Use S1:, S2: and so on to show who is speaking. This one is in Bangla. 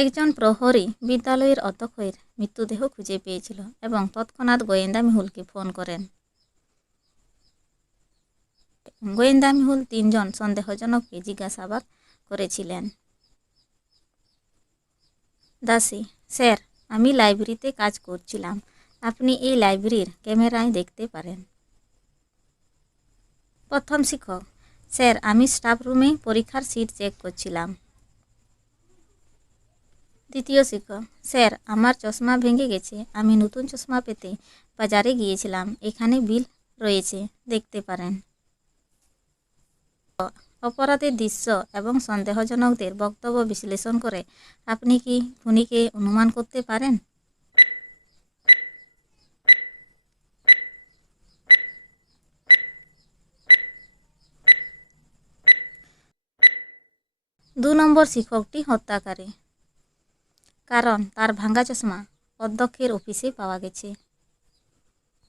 S1: একজন প্রহরী বিদ্যালয়ের অধ্যক্ষের মৃতদেহ খুঁজে পেয়েছিল এবং তৎক্ষণাৎ গোয়েন্দা মিহুলকে ফোন করেন। গোয়েন্দা মিহুল তিনজন সন্দেহজনককে জিজ্ঞাসাবাদ করেছিলেন। দাসী, স্যার, আমি লাইব্রেরিতে কাজ করছিলাম। আপনি এই লাইব্রেরির ক্যামেরায় দেখতে পারেন। প্রথম শিক্ষক, স্যার, আমি স্টাফ রুমে পরীক্ষার সিট চেক করছিলাম। দ্বিতীয় শিক্ষক স্যার, আমার চশমা ভেঙে গেছে। আমি নতুন চশমা পেতে বাজারে গিয়েছিলাম। এখানে বিল রয়েছে, দেখতে পারেন। অপরাধের দৃশ্য এবং সন্দেহজনকদের বক্তব্য বিশ্লেষণ করে আপনি কি খুনিকে অনুমান করতে পারেন? দু নম্বর শিক্ষকটি হত্যাকারী। কারণ তার ভাঙ্গা চশমা অধ্যক্ষের অফিসে পাওয়া গেছে।